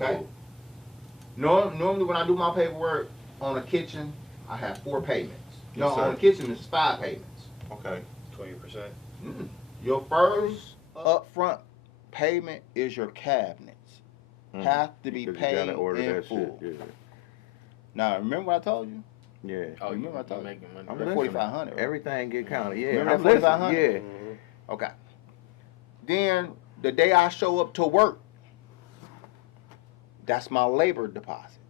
Okay. Cool. Normally when I do my paperwork on a kitchen, I have 4 payments. Yes, sir. On a kitchen it's 5 payments. Okay. 20%. Your first upfront payment is your cabinets. Have to be Because paid you gotta order in that full. shit. Yeah. Now remember what I told you? Yeah. Oh, Remember you I told you? making money. I'm That listening. 4,500. Everything get counted. Yeah. Remember I'm that listening. 4,500? Yeah. Okay. Then the day I show up to work, that's my labor deposit.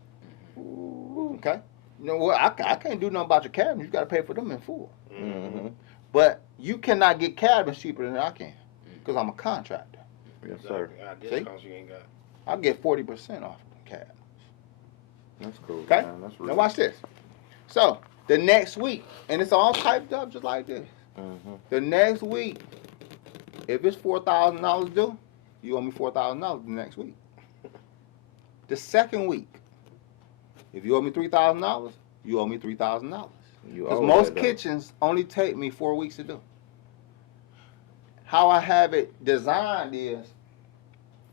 Okay. You know what? I can't do nothing about your cabinets. You got to pay for them in full. Mm-hmm. But you cannot get cabinets cheaper than I can, because I'm a contractor. Yes, sir. Discounts you ain't got. I get 40% off the cabinets. That's cool. Okay. Man. That's Now real. watch this. So the next week, and it's all typed up just like this. Mm-hmm. The next week, if it's $4,000 due, you owe me $4,000 the next week. The second week, if you owe me $3,000, you owe me $3,000. Because most kitchens only take me 4 weeks to do. How I have it designed is,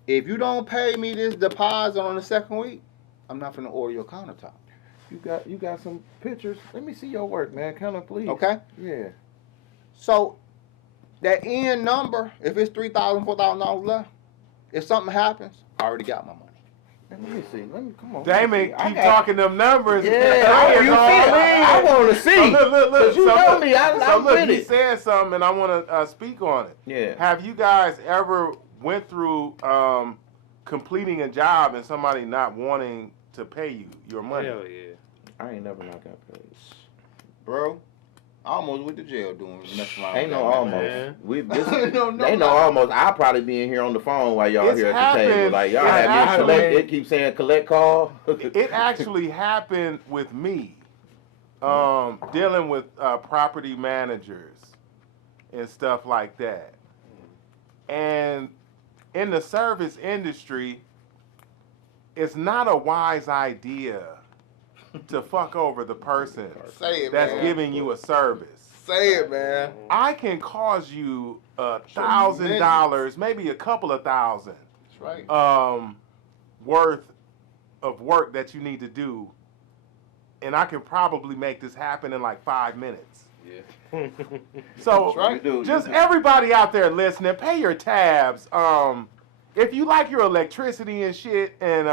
if you don't pay me this deposit on the second week, I'm not gonna order your countertop. You got some pictures. Let me see your work, man. Kind of, please. Okay? Yeah. So that end number, if it's $3,000, $4,000 left, if something happens, I already got my money. Let me see. Come on. Damon, keep talking them numbers. Yeah, you I want to see. Look. You know me. I'm with he it. said something, and I want to speak on it. Yeah. Have you guys ever went through completing a job and somebody not wanting to pay you your money? Hell yeah. I ain't never not got paid. Bro, I almost went to jail doing messing around. Ain't with no that, almost. man. Ain't no almost. I'll probably be in here on the phone while y'all It's here at the table. happened. Like, y'all It's have me happened. collect. It keeps saying collect call. It actually happened with me, dealing with property managers and stuff like that. And in the service industry, it's not a wise idea to fuck over the person Say it, that's man. giving you a service. Say it, man. I can cause you $1,000, maybe a couple of thousand, That's right. worth of work that you need to do, and I can probably make this happen in like 5 minutes. Yeah. So right. just everybody out there listening, pay your tabs. If you like your electricity and shit, and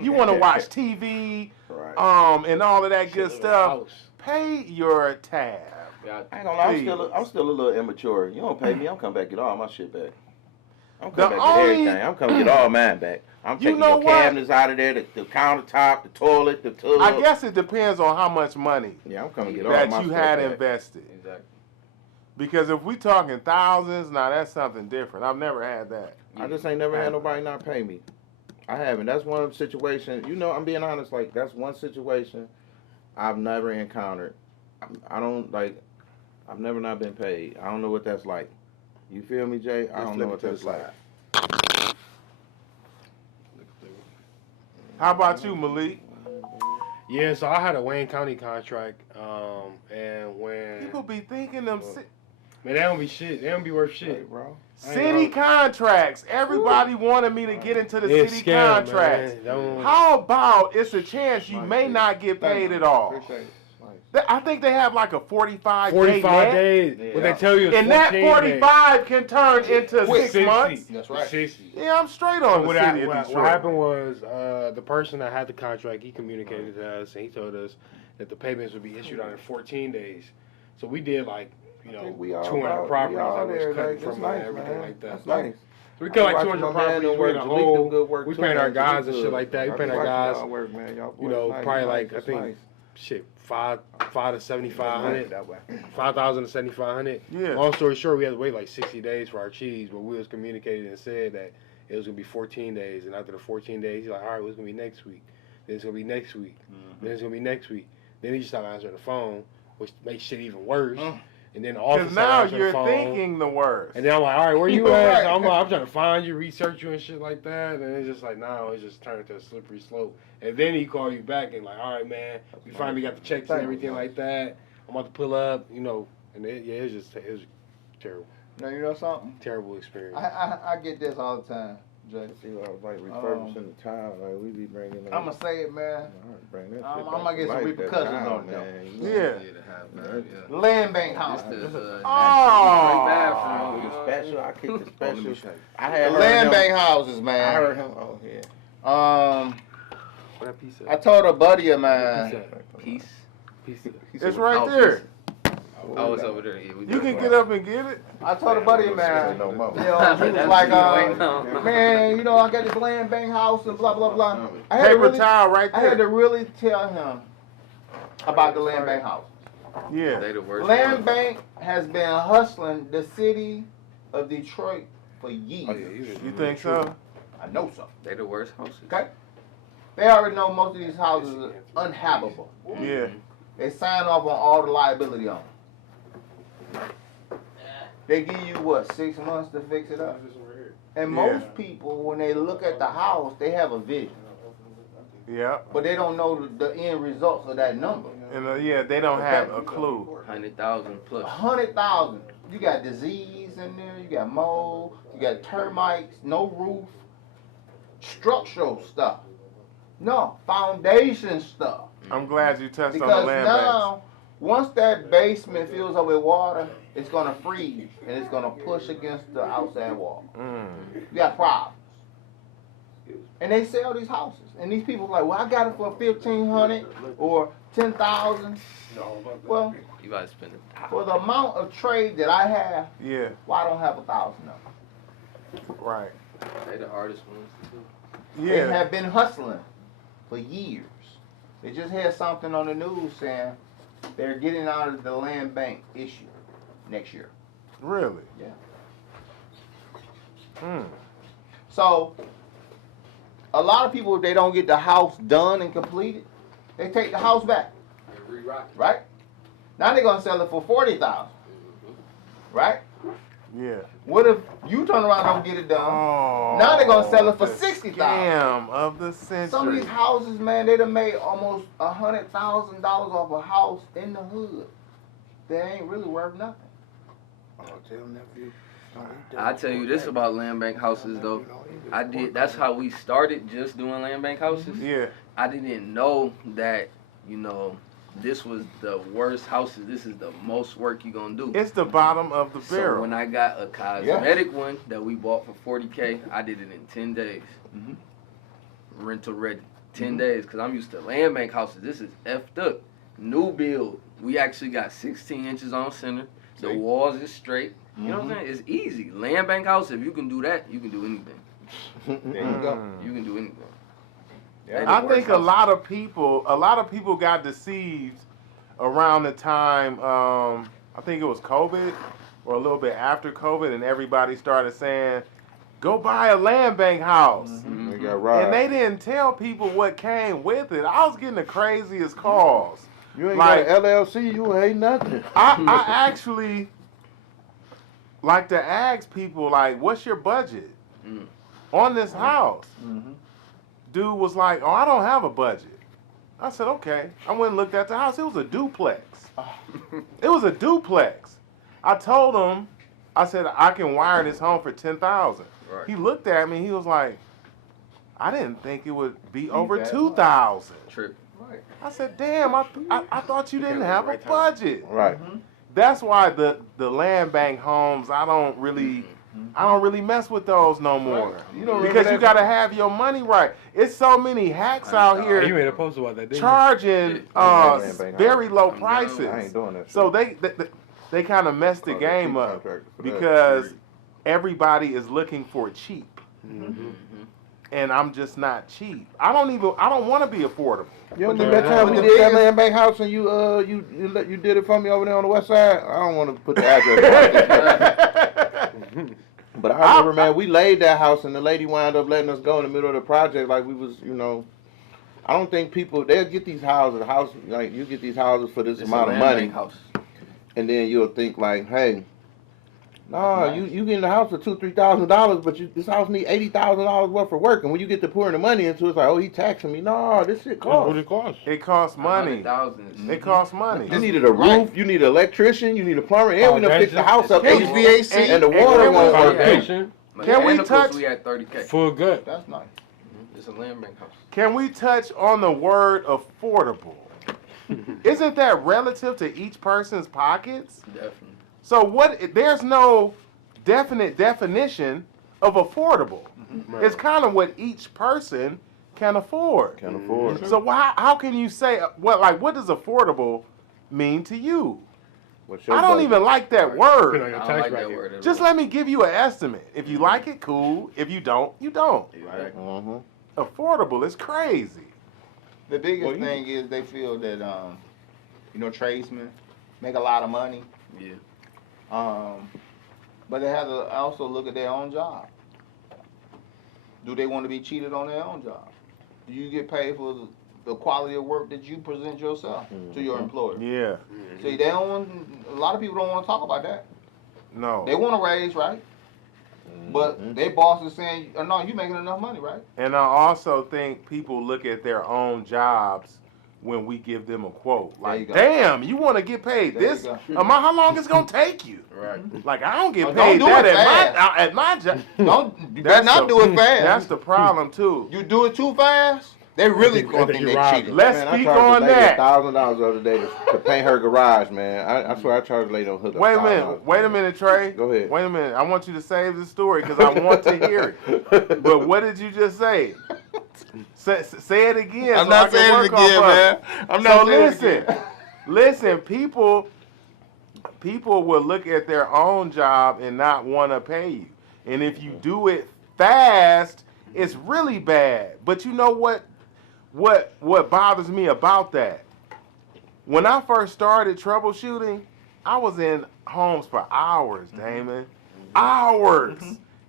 you want to watch TV, Right. and all of that good Shit, stuff, house. pay your tab. Yeah, I ain't gonna lie, Please. I'm still a little immature. You don't pay me, I'm coming back get all my shit back. I'm The coming back get only- everything. I'm coming get all mine back. I'm You taking know your what? cabinets out of there, the countertop, the toilet, the tub. I guess it depends on how much money Yeah, I'm coming get all that my you stuff had back. invested. exactly. Because if we talking thousands, now that's something different. I've never had that. I just ain't never had nobody not pay me. I haven't. That's one of the situations. You know, I'm being honest. Like, that's one situation I've never encountered. I don't like. I've never not been paid. I don't know what that's like. You feel me, Jay? I don't know what that's like. How about you, Malik? Yeah, so I had a Wayne County contract, and when People be thinking them man, they don't be shit. They don't be worth Hey, shit. bro. city contracts. Everybody wanted me to get into the It's city scam, contracts. man. Don't- How about it's a chance you Nice, may dude. not get Thank paid you. at all? Appreciate it. Nice. I think they have like a 45 45 day net. days. Yeah. What they tell you is And that 14 45 can turn into days. 6 months. That's right. 60. Yeah, I'm straight So on the what, city of what Detroit. happened was the person that had the contract, he communicated to us and he told us that the payments would be issued out in 14 days. So we did like, you know, think we all 200 about- properties we all that there, was cut like, from that's nice, everything man. like that. That's nice. So we cut like watching 200 my man properties. do We work. in a Jalik do whole, good work we too, paying our man. guys Jalik and shit good. like that. We I paying be our watching guys, y'all work, man. Y'all you boys know, nice. probably Nice. like, I That's think, nice. shit, 5 to 7,500. 5,000 to 7,500. Yeah. Long story short, we had to wait like 60 days for our cheese, but we was communicated and said that it was gonna be 14 days, and after the 14 days, he's like, all right, well, it's gonna be next week. Then it's gonna be next week. Then it's gonna be next week. Then he just started answering the phone, which makes shit even worse. And then all of a Because sudden, now answering the you're phone, thinking the worst. and then I'm like, all right, where you Right. at? I'm trying to find you, research you and shit like that. And it's just like, no, it's just turned to a slippery slope. And then he call you back and like, all right, man, we finally got the checks and everything like that. I'm about to pull up, you know. And it was terrible. Now you know something? Terrible experience. I get this all the time. Jay? See, I was like refurbishing the town. Like we be bringing. I'm gonna say it, man. Bring that I'm shit gonna back get to some life, repercussions that on it, town, though. man. Yeah. Land bank house. Oh. bathroom. The special, I keep the Let me special. show you. I The had heard land him. bank houses, I man. heard him. Oh yeah. What that piece I told a buddy of Piece mine. of. Piece. Piece of. It's right there. Oh, it's over there. Yeah, we You did. can get up and get it. I told a buddy of mine. No more. You know, he was That's like, what you waiting man, you know, I got this land bank house and blah blah blah. I had to Paper really, towel right I had to there. really tell him about the land bank house. Yeah. They the worst. Land ones. bank has been hustling the city of Detroit for years. Oh yeah, You think so? I know so. They the worst houses. Okay. They already know most of these houses are unhabitable. Yeah. They sign off on all the liability on them. They give you what, 6 months to fix it up? And most people, when they look at the house, they have a vision, Yeah. but they don't know the end results of that number. And yeah, they don't have a clue. 100,000 plus. 100,000. You got disease in there. You got mold. You got termites. No roof. Structural stuff. No foundation stuff. I'm glad you touched on the Because land banks. now, once that basement fills up with water, it's gonna freeze and it's gonna push against the outside wall. You got problems. And they sell these houses, and these people are like, well, I got it for 1,500 or 10,000. Well, You gotta spend it. for the amount of trade that I have, Yeah. well, I don't have 1,000 of them. Right. They the hardest ones too. They Yeah. have been hustling for years. They just had something on the news saying they're getting out of the land bank issue next year. Really? Yeah. Hmm. So, a lot of people, if they don't get the house done and completed, they take the house back, right? Now they're gonna sell it for 40,000, right? Yeah. What if you turn around and don't get it done? Oh. Now they're gonna sell it for the 60,000. Scam of the century. Some of these houses, man, they done made almost $100,000 off a house in the hood. They ain't really worth nothing. I tell you this about land bank houses though. That's how we started, just doing land bank houses. Yeah. I didn't know that, this was the worst houses. This is the most work you gonna do. It's the bottom of the So barrel. when I got a cosmetic one that we bought for 40K, I did it in 10 days. Mhm. Rental ready. 10 days, because I'm used to land bank houses. This is effed up. New build. We actually got 16 inches on center. The walls is straight. You know what I'm saying? It's easy. Land bank house, if you can do that, you can do anything. There you go. You can do anything. Yeah. I think a lot of people got deceived around the time, I think it was COVID or a little bit after COVID, and everybody started saying, go buy a land bank house. They got robbed. And they didn't tell people what came with it. I was getting the craziest calls. You ain't like- got an LLC, you ain't nothing. I actually like to ask people, like, what's your budget on this house? Mhm. Dude was like, oh, I don't have a budget. I said, okay. I went and looked at the house. It was a duplex. It was a duplex. I told him, I said, I can wire this home for $10,000. Right. He looked at me. He was like, I didn't think it would be over that $2,000. Trip. I said, damn, I thought you didn't have a budget. Right. That's why the land bank homes, I don't really mess with those no more. You don't Because remember you that- gotta have your money right. It's so many hacks out You here made a post about that, didn't charging very low prices. I ain't doing that. So they kind of messed the game up because everybody is looking for cheap, and I'm just not cheap. I don't want to be affordable. You remember that time we did that land bank house and you did it for me over there on the west side? I don't want to put the address on it. But I remember, man, we laid that house and the lady wound up letting us go in the middle of the project like we was, I don't think people, they'll get these houses, like you get these houses for this It's amount a of land money. bank house. And then you'll think like, hey, no, you get in the house for $2,000-3,000, but this house need $80,000 worth of work. And when you get to pouring the money into it, it's like, oh, he taxing me. No, this shit costs. it costs? It costs money. 100,000. It costs money. You needed a roof, you need an electrician, you need a plumber, and we done fixed the house up. HVAC, and the water won't work too. Foundation. Can we And of touch- course we at 30K. Full gut. That's nice. It's a land bank house. Can we touch on the word affordable? Isn't that relative to each person's pockets? Definitely. So what? There's no definite definition of affordable. Right. It's kind of what each person can afford. Can afford. So how can you say what does affordable mean to you? What's your I don't budget? even like that Put on word. your I don't tax like that bracket. word at Just all. let me give you an estimate. If you like it, cool. If you don't, you don't. Exactly. Mhm. Affordable is crazy. The biggest Well, you- thing is they feel that tradesmen make a lot of money. Yeah. But they have to also look at their own job. Do they want to be cheated on their own job? Do you get paid for the quality of work that you present yourself to your employer? Yeah. See, they don't want, a lot of people don't want to talk about that. No. They want a raise, right? But their boss is saying, oh, no, you making enough money, right? And I also think people look at their own jobs when we give them a quote. There you Like, go. damn, you want to get paid There you this go. amount? How long it's gonna take you? Right. Like, I don't get Oh, paid don't do that it at my job. You better not do it fast. That's the problem too. You do it too fast, they really think- gonna I think think you they robbed cheated. them. Let's Man, I speak charged on a lady that. $1,000 the other day to paint her garage, man. I swear I charged a lady on hook up. Wait a minute, Trey. Go ahead. Wait a minute. I want you to save the story because I want to hear it. But what did you just say? Say it again. I'm so not I can saying it work off again, of man. I'm not So saying listen, it again. listen. People will look at their own job and not want to pay you. And if you do it fast, it's really bad. But you know what? What bothers me about that? When I first started troubleshooting, I was in homes for hours, Damon. Hours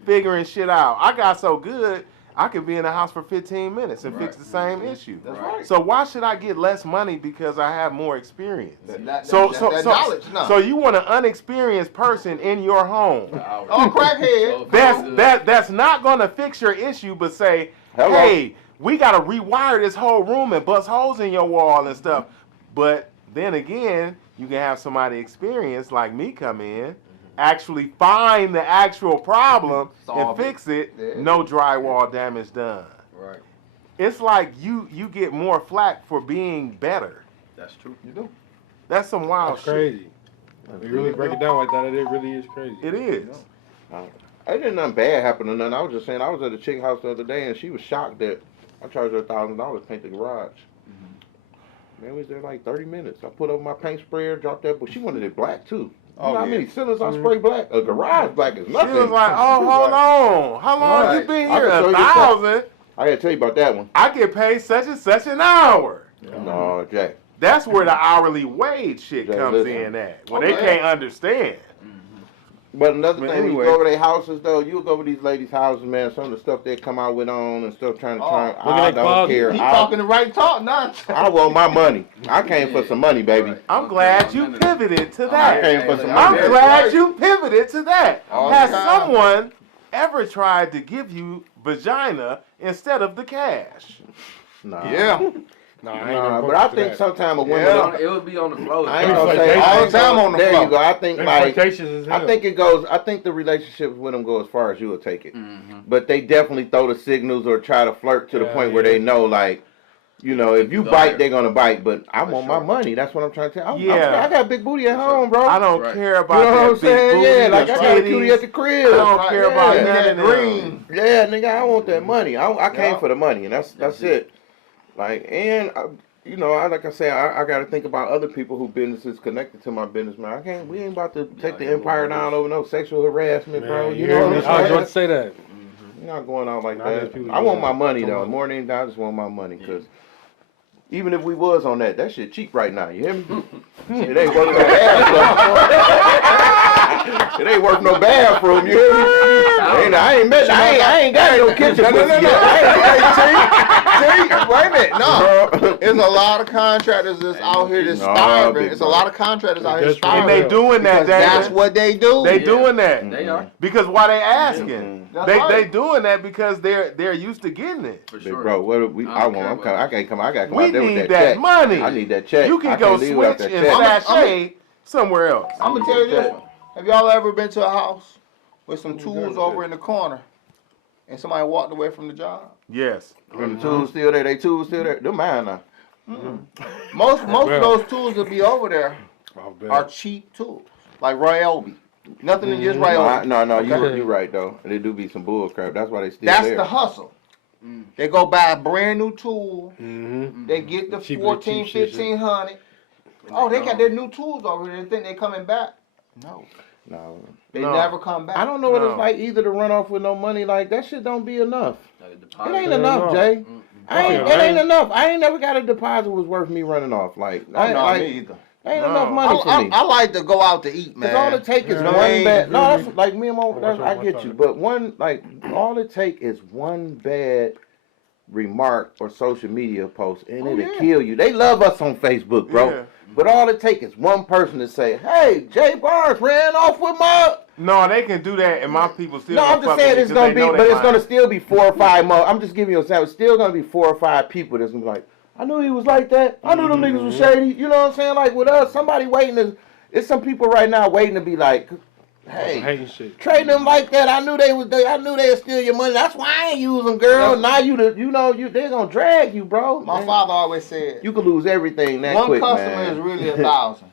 figuring shit out. I got so good, I could be in the house for 15 minutes and fix the same issue. That's right. So why should I get less money because I have more experience? That So knowledge, no. so you want an unexperienced person in your home. Oh, crackhead. That's not gonna fix your issue, but say, Hello. hey, we gotta rewire this whole room and bust holes in your wall and stuff. But then again, you can have somebody experienced like me come in, actually find the actual problem and Solve it. fix it. Yeah. No drywall damage done. Right. It's like you get more flack for being better. That's true. You do. That's some wild That's shit. crazy. When you really break it down like that, it really is crazy. It is. I didn't nothing bad happen or nothing. I was just saying I was at a chick house the other day and she was shocked that I charged her $1,000 to paint the garage. Man, we was there like 30 minutes. I put over my paint sprayer, dropped that, but she wanted it black too. You know how many cylinders I spray black? A garage black is She nothing. was like, oh, hold on. How long Right. you been I here? can show you 1,000? I gotta tell you about that one. I get paid such and such an hour. No, Jay. That's where the hourly wage shit Jay, comes listen. in at. When they Okay. can't understand. But another But thing, when anyway. you go over their houses though, you go over these ladies' houses, man, some of the stuff they come out with on and stuff trying to Oh, I at don't quality. care. He talking the right talk, nah. I want my money. I came for some money, baby. Right. I'm glad you pivoted to I that. came for some I'm money. glad you pivoted to that. All Has the time. someone ever tried to give you vagina instead of the cash? Nah. Yeah. Nah, I ain't Nah, gonna but I to think that. sometimes a woman. Yeah. It would be on the floor. I ain't gonna say All the time on the there floor. you go. I think Them like flirtatious as hell. I think it goes. I think the relationships with them go as far as you will take it. But they definitely throw the signals or try to flirt to the Yeah, point where yeah. they know, like, you know, if you Go bite, there. they're gonna bite. But I For want sure. my money. That's what I'm trying to tell. Yeah. I got a big booty at home, bro. I don't Right. care You about know what that I'm big saying? booty, Yeah, like the I got a cutie at titties. the crib. I don't care about Yeah. none of That them. green. Yeah, nigga, I want that money. I came Yeah. for the money, and that's it. Like, and you know, like I say, I got to think about other people who businesses connected to my business, man. I can't. We ain't about to take the empire down over no sexual harassment, bro. Man, You hear know me? what I was I'm about saying? to say that. You're not going out like Nah, that. there's people I want do my that. money Come though. on. More than anything, I just want my money, cause even if we was on that shit cheap right now. You hear me? It ain't worth no bathroom. It ain't worth no bathroom. You hear me? I ain't got no kitchen. No. pussy yet. Wait a minute, no. There's a lot of contractors that's out here that's No, starving. big There's a bro. lot of contractors out here That's starving. And they doing that, because that's David. what they do. They Yeah. doing that. They are. Because why they asking? That's They right. doing that because they're used to getting it. For Big sure. bro, what we? I don't care about I can't come. I got to come We out there with need that that check. money. I need that check. You I can can't go leave without switch that and check. I'm a- sashay somewhere else. I'm gonna tell you this. Have y'all ever been to a house with some Who tools done over shit? in the corner, and somebody walked away from the job. Yes. And the tools still there. They tools still there. They're mine now. Most of bad. those tools that be over there Oh, bad. are cheap tools, like Ryobi. Nothing against Ryobi. No, Okay? you right though. They do be some bull crap. That's why they still That's there. the hustle. They go buy a brand new tool. Mm-hmm. They get the Cheap- 14, cheap shit. 1500. Oh, they got their new tools over there. They think they coming back. No, No, they No. never come back. I don't know what No. it's like either to run off with no money. Like that shit don't be enough. Like a It deposit. ain't Yeah, enough, no. Jay. Yeah, It ain't man. enough. I ain't never got a deposit was worth me running off. Like, Oh, I, no, like me either. ain't No. enough money for me. I like to go out to eat, man. Cause all it take is Yeah, one man. bad. No, Really? that's like me and my. That's, I get you, but one like all it take is one bad remark or social media post, and Oh, it'll yeah. kill you. They love us on Facebook, bro. Yeah. But all it take is one person to say, "Hey, Jay Barnes ran off with my." No, they can do that, and my people still. No, I'm gonna just fuck saying with it's you 'cause gonna they be, know but they it's lying. gonna still be 4 or 5 more. I'm just giving you an example. It's still gonna be 4 or 5 people that's gonna be like, I knew he was like that. I knew them niggas was shady. You know what I'm saying? Like with us, somebody waiting to. It's some people right now waiting to be like, hey, Hating shit. trading them like that. I knew they would steal your money. That's why I ain't use them, girl. Now they gonna drag you, bro. My Man, father always said, you could lose everything that one quick, customer man. is really 1,000.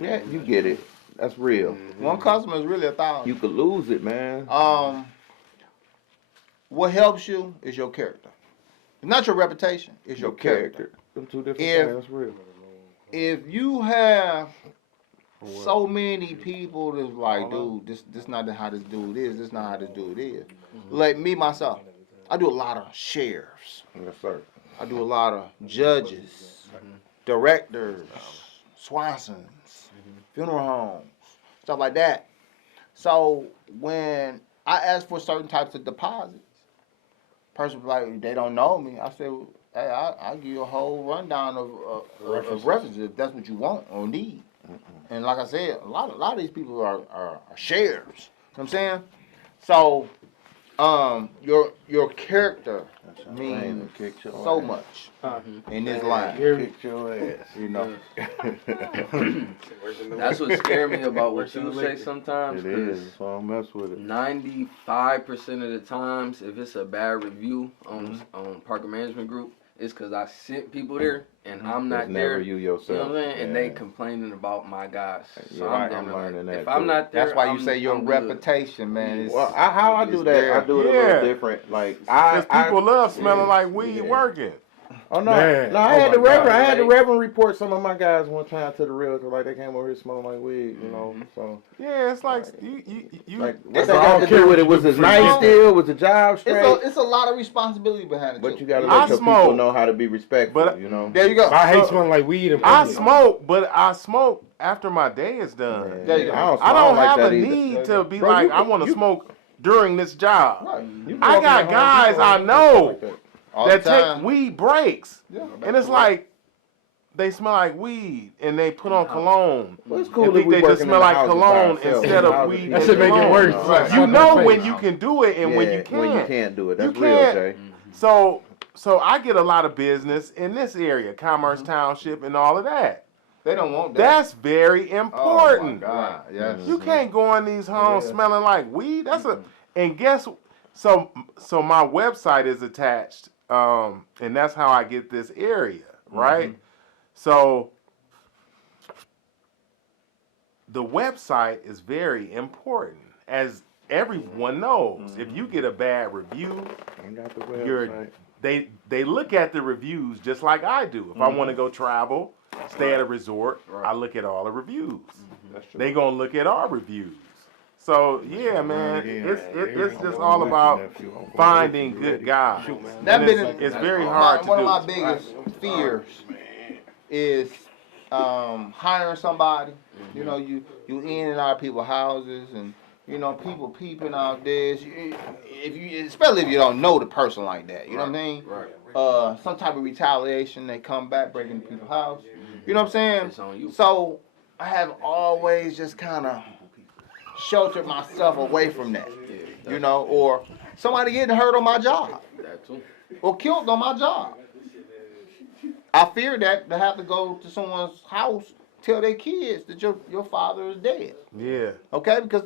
Yeah, you get it. That's real. One customer is really 1,000. You could lose it, man. What helps you is your character. It's not your reputation. It's your character. Them two different If- things. That's real. If you have so many people that's like, dude, this not how this dude is. This not how this dude is. Like me myself, I do a lot of sheriffs. Yes, sir. I do a lot of judges, directors, Swansons, funeral homes, stuff like that. So when I ask for certain types of deposits, person be like, they don't know me. I say, hey, I'll give you a whole rundown of references if that's what you want or need. And like I said, a lot of these people are sheriffs. You know what I'm saying? So your character means so much in this line. Kick your ass. You know. That's what scared me about what you say sometimes. It is. So I don't mess with it. 95% of the times, if it's a bad review on Parker Management Group, it's because I sent people there and I'm not It's there. never you yourself. You know what I'm saying? And they Yeah. complaining about my guys. So You're I'm right, down I'm there like, learning that if I'm too. not there, That's why you I'm- say your I'm good. reputation, man. Is, Well, how I do is that, there. I do it a Yeah. little different. Like I, Because people love smelling yeah, like weed yeah. working. Oh no, Man. no! I Oh, had the my God. Reverend. I had the Reverend report some of my guys one time to the realtor. Like they came over here smelling like weed, you know. So Yeah, it's like you. like, what It's they all got to care do what with it? you Was do his for nice you. still? Was the job straight? It's a lot of responsibility behind it But too. you gotta I let your people smoke. know how to be respectful. But- You know. There you go. I hate So- smelling like weed in I public. smoke, but I smoke after my day is done. Man, There you go. I don't like have that a either. need to be Bro, like, you I can- want to you- smoke during this job. Right. You I walk got in the guys Home I Depot, know like that. All that the take time. weed breaks. Yeah. And it's like, they smell like weed and they put on cologne. Well, it's And cool if think we they working just in smell the like houses by cologne ourselves. instead of Houses weed. people That and should make it cologne. worse. Right. You Slap know in the when face. you can do it and when you can't. When you can't do it. That's You real, can't. Jay. So I get a lot of business in this area, Commerce Township and all of that. They don't want that. That's very Oh my important. God. Yes. You can't go in these homes Yeah. smelling like weed. That's and guess so my website is attached, and that's how I get this area, right? So the website is very important, as everyone knows. If you get a bad review, Ain't got the you're website. they look at the reviews just like I do. If I want to go travel, stay at a resort, I look at all the reviews. That's true. They gonna look at our reviews. So yeah, man, it's just all about finding good guys. That And been it's very hard to one do. of my biggest fears is hiring somebody. You know, you in and out of people's houses, and you know people peeping out this. If you, especially if you don't know the person like that, you know what I mean? Right. Some type of retaliation. They come back breaking into people's house. You know what I'm saying? It's on you. So I have always just kind of sheltered myself away from that. You know, or somebody getting hurt on my job That too. or killed on my job. I fear that to have to go to someone's house, tell their kids that your father is dead. Yeah. Okay, because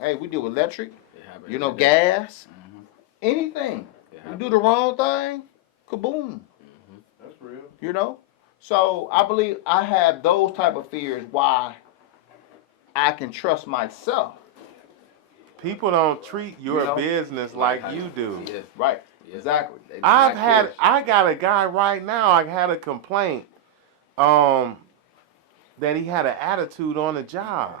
Hey, we deal with electric, It happen you know, every day. gas, anything. It You happen. do the wrong thing, kaboom. That's real. You know? So I believe I have those type of fears why I can trust myself. People don't treat your You know? business like you do. Yeah. Right. Yeah. Exactly. They do I not care. got a guy right now. I had a complaint, that he had an attitude on the job,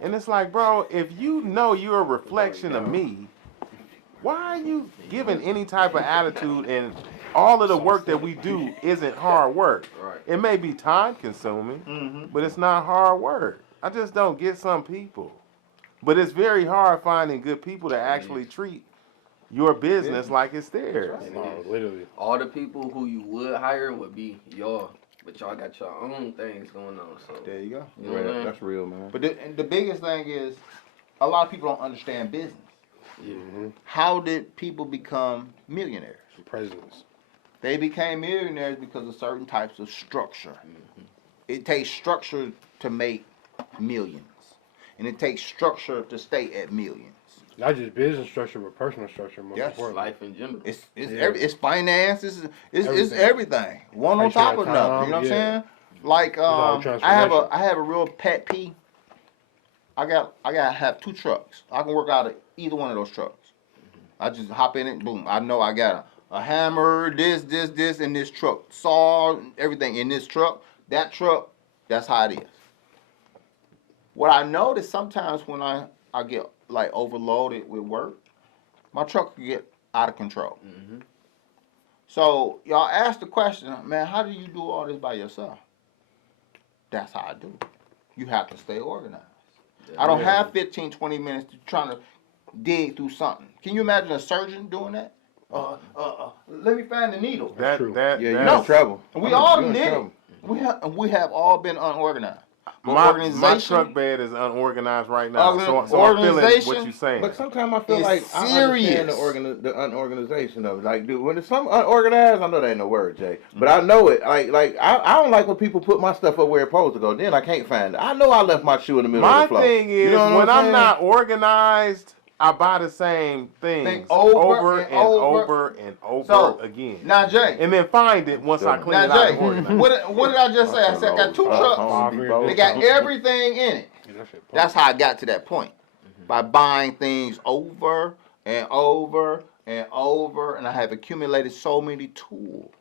and it's like, bro, if you know you're a reflection of me, why are you giving any type of attitude? And all of the work that we do isn't hard work. Right. It may be time consuming, Mm-hmm. but it's not hard work. I just don't get some people. But it's very hard finding good people to actually treat your business like it's theirs. No, literally. All the people who you would hire would be y'all, but y'all got your own things going on. So There you go. you know what I mean? That's real, man. But the biggest thing is a lot of people don't understand business. Mm-hmm. How did people become millionaires? Presidents. They became millionaires because of certain types of structure. It takes structure to make millions. And it takes structure to stay at millions. Not just business structure, but personal structure. Most Yes. importantly. Life in general. It's Yeah. it's finance. It's Everything. everything. One on Make sure top that of another. time, You know what yeah. I'm saying? Like all I transformation. have a real pet peeve. I gotta have 2 trucks. I can work out of either one of those trucks. I just hop in it, boom. I know I got a hammer, this, in this truck, saw, everything in this truck. That truck, that's how it is. What I notice sometimes when I get like overloaded with work, my truck can get out of control. Mm-hmm. So y'all ask the question, man, how do you do all this by yourself? That's how I do it. You have to stay organized. I don't have 15, 20 minutes to trying to dig through something. Can you imagine a surgeon doing that? Let me find the needle. That, true. that, Yeah, you're that's- in trouble. We all You're in did it. trouble. We have all been unorganized. But my organization, truck bed is unorganized right now. So I'm feeling Organization- what you're saying. But sometimes I feel It's like I understand serious. the unorganization of it. Like, dude, when it's some unorganized, I know that ain't no word, Jay. But I know it. Like I don't like when people put my stuff up where it's supposed to go. Then I can't find it. I know I left my shoe in the middle of My the floor. thing is, You know what when I'm saying? not organized, I buy the same things Think over and over. So, again. Now, Jay. And then find it once I clean Now, it out Jay, and organize. what did I just say? I said I got 2 trucks. They got everything in it. That's how I got to that point. By buying things over and over and over, and I have accumulated so many tools.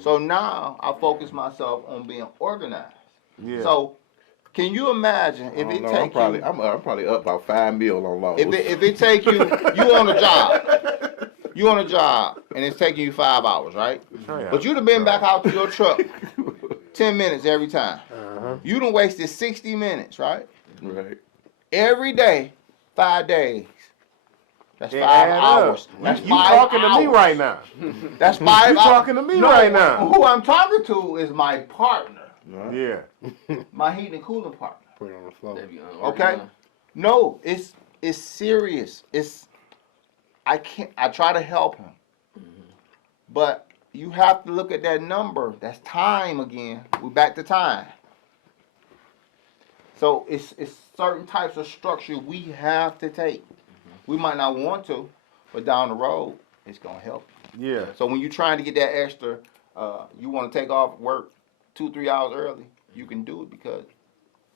So now I focus myself on being organized. Yeah. So can you imagine if it take you? I'm probably up about $5 million on loans. If it take you on a job, and it's taking you 5 hours, right? Sure, yeah. But you'd have been back out to your truck 10 minutes every time. Uh-huh. You done wasted 60 minutes, right? Right. Every day, 5 days. That's It 5 add up. hours. That's You 5 talking to me hours. right now. That's 5 You hours. talking to me No, right now. Who I'm talking to is my partner, Right. Yeah. my heating and cooling partner. Put it on the floor. They be Okay. unorganized. No, it's serious. I try to help him. But you have to look at that number. That's time again. We're back to time. So it's certain types of structure we have to take. We might not want to, but down the road, it's gonna help you. Yeah. So when you're trying to get that extra, you want to take off work 2-3 hours early, you can do it because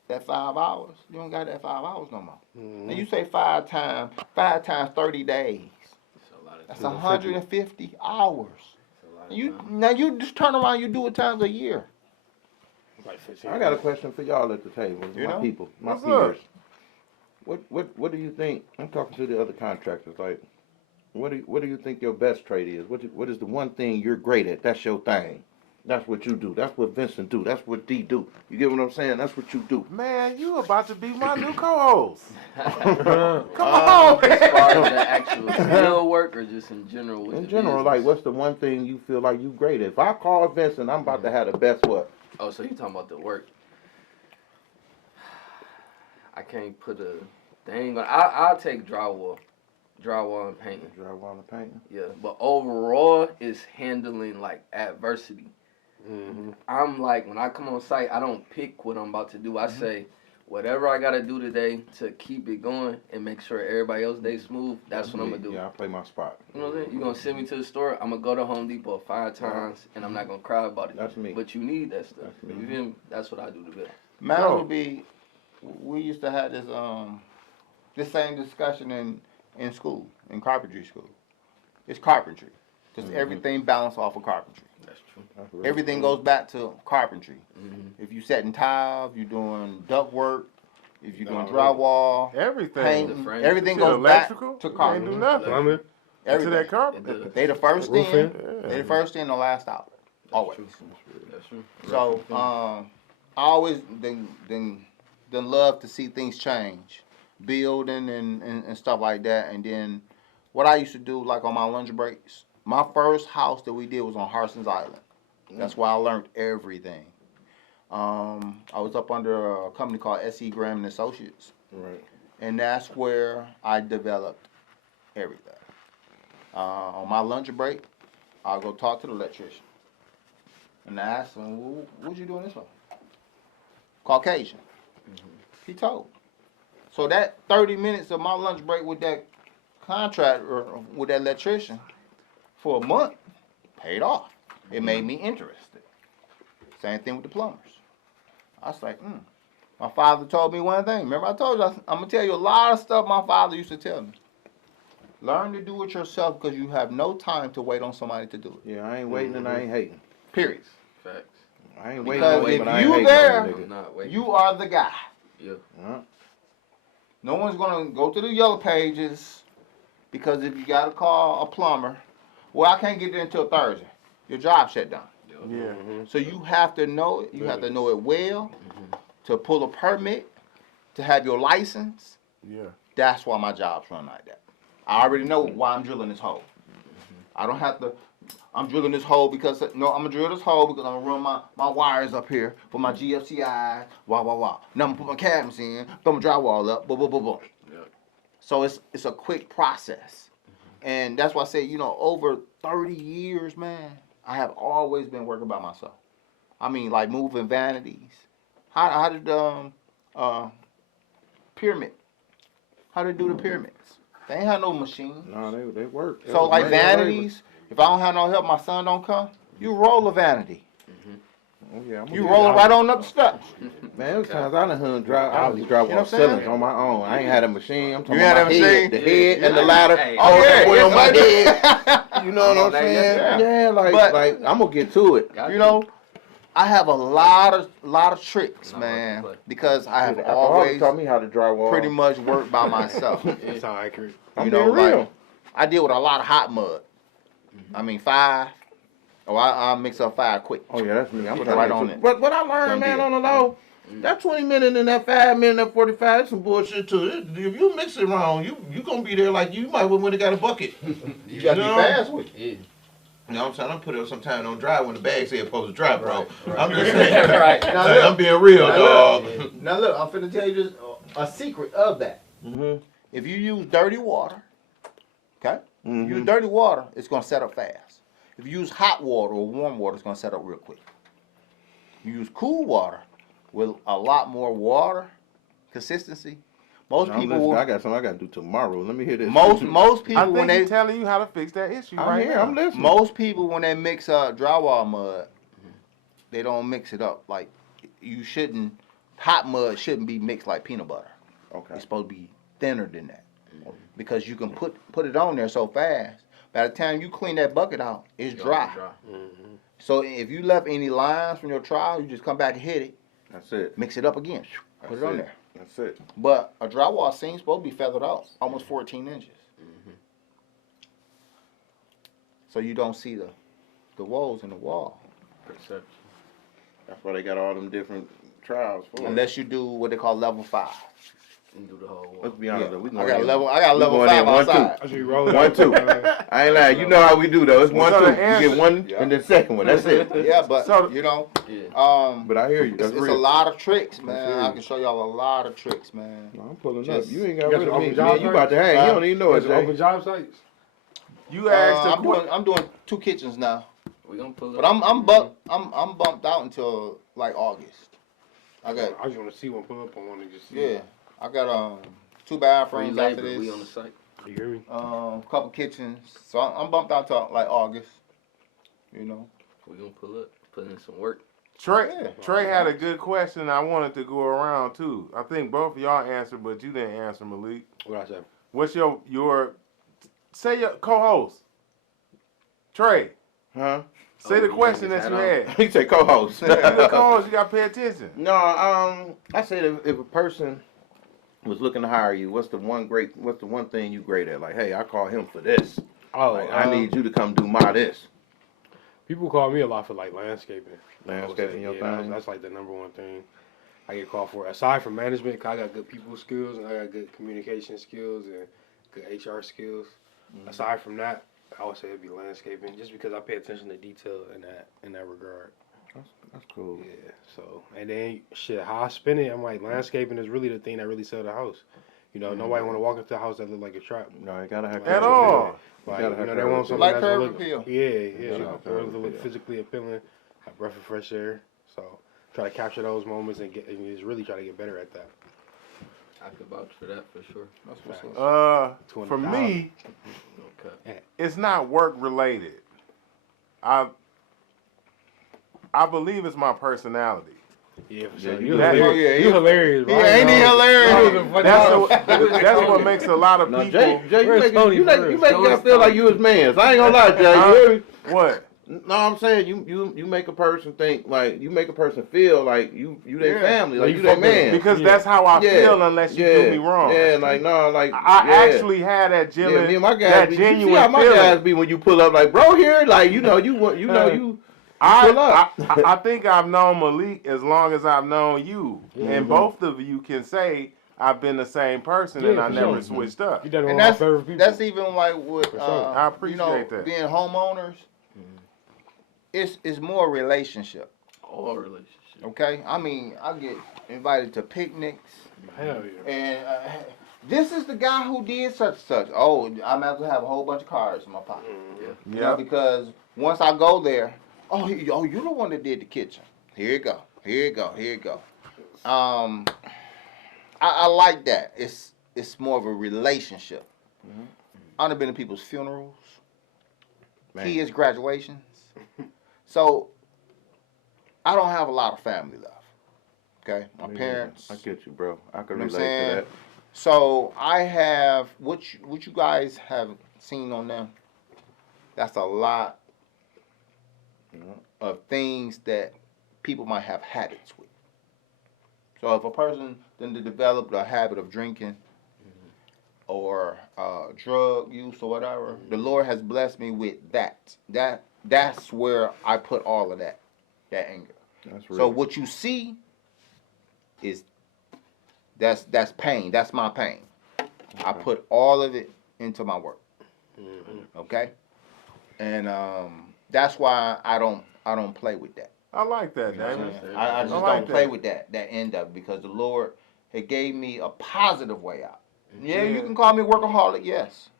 that 5 hours, you don't got that 5 hours no more. Mm-hmm. And you say 5 times 30 days. It's a lot of That's time. 150 hours. It's a lot of You time. now you just turn around, you do it times a year. Like 15 I got a question for y'all at the table, You my know? people, my What's up? peers. What do you think? I'm talking to the other contractors. Like, what do you think your best trade is? What is the one thing you're great at? That's your thing. That's what you do. That's what Vincent do. That's what D do. You get what I'm saying? That's what you do. Man, you about to be my new co-host. Come As on, far as man. the actual skill work or just in general with In the general, business? like, what's the one thing you feel like you great at? If I call Vincent, I'm about to have the best what? Oh, so you talking about the work? I can't put a thing on. I'll take drywall and painting. Drywall and painting. Yeah, but overall, it's handling like adversity. Mm-hmm. I'm like, when I come on site, I don't pick what I'm about to do. I say, whatever I gotta do today to keep it going and make sure everybody else day smooth, that's what I'm gonna do. Yeah, I play my spot. You know what I'm saying? You're gonna send me to the store, I'm gonna go to Home Depot 5 times, and I'm not gonna cry about it. That's me. But you need that stuff. That's me. You feel me? That's what I do to build. Mine No. would be, we used to have this same discussion in school, in carpentry school. It's carpentry, because everything balanced off of carpentry. That's true. That's really Everything cool. goes back to carpentry. Mm-hmm. If you setting tile, if you're doing duct work, if you're doing No, drywall, Everything. painting, frame. everything Shit, goes back electrical? to You ain't carpentry. do nothing. Plumbing. To Everything. that It carpet. does. They the first Roofing. in, they the first in, the last out. Always. That's true. So I always then love to see things change, building and stuff like that. And then what I used to do, like on my lunch breaks, my first house that we did was on Harson's Island. That's where I learned everything. I was up under a company called S.E. Graham and Associates, Right. and that's where I developed everything. On my lunch break, I'll go talk to the electrician and ask him, what you doing this for? Caucasian. He told. So that 30 minutes of my lunch break with that contractor, with that electrician, for a month, paid off. It made me interested. Same thing with the plumbers. I was like, My father told me one thing. Remember I told you, I'm going to tell you a lot of stuff my father used to tell me. Learn to do it yourself because you have no time to wait on somebody to do it. Yeah, I ain't waiting and I ain't hating. Period. Facts. I ain't Because waiting, if but I ain't you hating there, on the I'm nigga. not waiting. You are the guy. Yeah. Yeah. No one's going to go to the yellow pages because if you got to call a plumber, well, I can't get there until Thursday. Your job shut down. Yeah. So you have to know it. You have to know it well to pull a permit, to have your license. Yeah. That's why my jobs run like that. I already know why I'm drilling this hole. I don't have to. I'm drilling this hole because no, I'm gonna drill this hole because I'm gonna run my wires up here for my GFCI. Wah wah wah. Now I'm gonna put my cabinets in, throw my drywall up. Boom boom boom boom. Yeah. So it's a quick process, and that's why I say over 30 years, man, I have always been working by myself. I mean, like moving vanities. How did pyramid? How did they do the pyramids? They ain't had no machine. No, they work. It So was like manual labor. vanities, if I don't have no help, my son don't come. You roll a vanity. Oh, yeah, I'm You gonna roll it get right on up the steps. Man, it was times I done hung dry. I was You know driving what on I'm saying? ceilings on my own. I ain't had a machine. I'm talking You had about a my head, machine? the head and the Yeah. ladder. Hey, all that weight on my yes, head. You know what I'm that, saying? yeah. Yeah, like But- I'm gonna get to it. Got You know, I have a lot of tricks, Not man, worth the play. because I have The alcoholic always taught me how to drywall. pretty much worked by myself. That's how accurate. I'm you know, being real. like I deal with a lot of hot mud. I mean 5. Oh, I'll mix up 5 quick. Oh yeah, that's me. I'm Put trying it right to on get it. But what I Done learned, man, deal. on the low, that 20 minutes and that 5 minute, that 45, that's some bullshit too. If you mix it wrong, you gonna be there like you might have went and got a bucket. You gotta know? be fast with it. Yeah. You know what I'm saying? I'm put it sometime on dry when the bag say it's supposed to dry, bro. Right. I'm just saying. Right. Now Like, look, I'm being real, Now dog. look. Now look, I'm finna tell you this, a secret of that. Mm-hmm. If you use dirty water, okay? Mm-hmm. Use dirty water, it's gonna set up fast. If you use hot water or warm water, it's gonna set up real quick. You use cool water with a lot more water consistency. Most people will, I got something I got to do tomorrow. Let me hear this. most I people think when he's they telling you how to fix that issue I'm right here. now. I'm listening. most people when they mix drywall mud, they don't mix it up like you shouldn't. Hot mud shouldn't be mixed like peanut butter. Okay. It's supposed to be thinner than that because you can put it on there so fast. By the time you clean that bucket out, it's dry. So if you left any lines from your trial, you just come back and hit it, That's it. mix it up again, put That's it on it. there. That's it. But a drywall seam's supposed to be feathered out, almost 14 inches. So you don't see the walls in the wall. Perception. That's why they got all them different trials for it. Unless you do what they call level 5. And do the whole wall. Let's be honest, though. We I going got in. level 5 1, 2. outside. I should be rolling. 1, 2. I ain't lying. You know how we do though. It's 1, So 2. the You answer- get one Yeah. and then second one. That's it. Yeah, but So- you know, Yeah. But I hear you. That's it's a real. lot of tricks, man. That's real. I can show y'all a lot of tricks, man. No, I'm pulling Just- up. You ain't got You got rid of some me, open man. job You about to hang. You don't even know it, There's open Jay. job sites. You asked I'm doing 2 kitchens now, We gonna pull but up. I'm bumped out until like August. I got I just want to see one, pull up on one and just see. yeah. I got 2 Free bathrooms after labor, this. we on the site. You hear me? Couple kitchens. So I'm bumped out to like August. You know. We gonna pull up, put in some work. Trey, Yeah. Trey had a good question. I wanted to go around too. I think both of y'all answered, but you didn't answer, Malik. What I say? What's your say your co-host? Trey, Huh? say the he question had that his you hat had. He said co-host. You the co-host, you gotta pay attention. No, I said if a person was looking to hire you, what's the one thing you great at? Like, hey, I call him for this. Oh, Like, I need you to come do my this. People call me a lot for like landscaping. Landscaping your Yeah, thing. that's like the number one thing I get called for. Aside from management, 'cause I got good people skills and I got good communication skills and good HR skills. Aside from that, I would say it'd be landscaping, just because I pay attention to detail in that regard. That's cool. Yeah. So and then shit, how I spend it, I'm like landscaping is really the thing that really sell the house. You know, nobody want to walk into a house that look like a trap. No, you gotta have At curb all. appeal. Like, gotta you have know, they curb want something Like that's curb look, appeal. Yeah, Yeah, want curb to look appeal. physically appealing, have breath of fresh air. So try to capture those moments and just really try to get better at that. I could vouch for that for sure. That's what's up. For me, Okay. it's not work related. I believe it's my personality. Yeah, for Yeah, sure. you You're that- hilarious. yeah, You're hilarious, bro. Yeah, ain't he hilarious? That's what makes a lot of No, people. Jay, you Where's make Tony you for make real? us feel like you his man. So I ain't gonna lie, Jay. You hear me? What? No, I'm saying you make a person think like you make a person feel like you their Yeah. family, like You you their fuck with man. Because Yeah. that's how I Yeah. feel unless you do me wrong. Yeah, like no, like I yeah. actually had that Yeah, genuine, me and my guys. that Be, you see genuine how my feeling. guys be when you pull up, like bro here, like you know you pull up. I think I've known Malik as long as I've known you, and both of you can say I've been the same person and Yeah, I for never sure. switched up. You done one And of my favorite people. that's even like with For sure. I appreciate that. being homeowners. It's more relationship. All relationships. Okay, I mean I get invited to picnics, Hell yeah. and this is the guy who did such and such. Oh, I'm about to have a whole bunch of cards in my pocket. You know, Yeah. because once I go there, you're the one that did the kitchen. Here you go. Here you go. Here you go. I like that. It's more of a relationship. I've been to people's funerals, kids' graduations. So I don't have a lot of family left. Okay, my parents. I get you, bro. I can You know what I'm relate to saying? that. So I have what you guys have seen on them. That's a lot of things that people might have habits with. So if a person then developed a habit of drinking or drug use or whatever, the Lord has blessed me with that. That's where I put all of that anger. That's real. So what you see is that's pain. That's my pain. I put all of it into my work. Okay? And that's why I don't play with that. I like that, You know what I'm David. saying? I just like don't play that. with that end of it because the Lord had gave me a positive way out. Yeah, you Yeah. can call me workaholic, yes.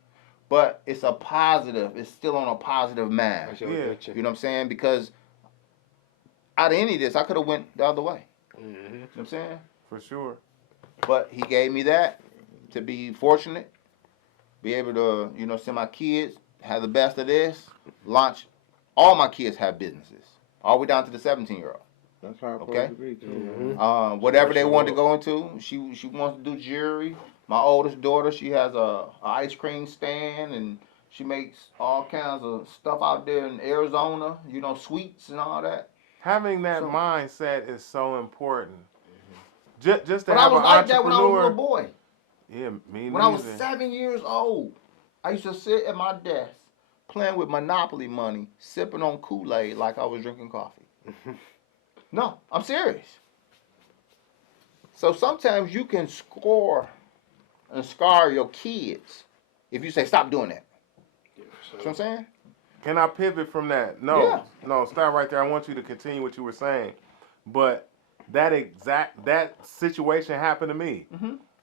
But it's a positive. It's still on a positive man. That's your Yeah. addiction. You know what I'm saying? Because out of any of this, I could have went the other way. You know what I'm saying? For sure. But he gave me that to be fortunate, be able to, send my kids, have the best of this, launch. All my kids have businesses, all the way down to the 17-year-old. That's how I Okay. agree too. Whatever they want to go into, she wants to do jewelry. My oldest daughter, she has a ice cream stand, and she makes all kinds of stuff out there in Arizona, sweets and all that. Having that So- mindset is so important. Just to But I have was an like that when I was a entrepreneur. little boy. Yeah, me When I was neither. 7 years old, I used to sit at my desk playing with Monopoly money, sipping on Kool-Aid like I was drinking coffee. No, I'm serious. So sometimes you can score and scar your kids if you say, stop doing that. You know what I'm saying? Can I pivot from that? No, Yeah. no, stop right there. I want you to continue what you were saying. But that situation happened to me.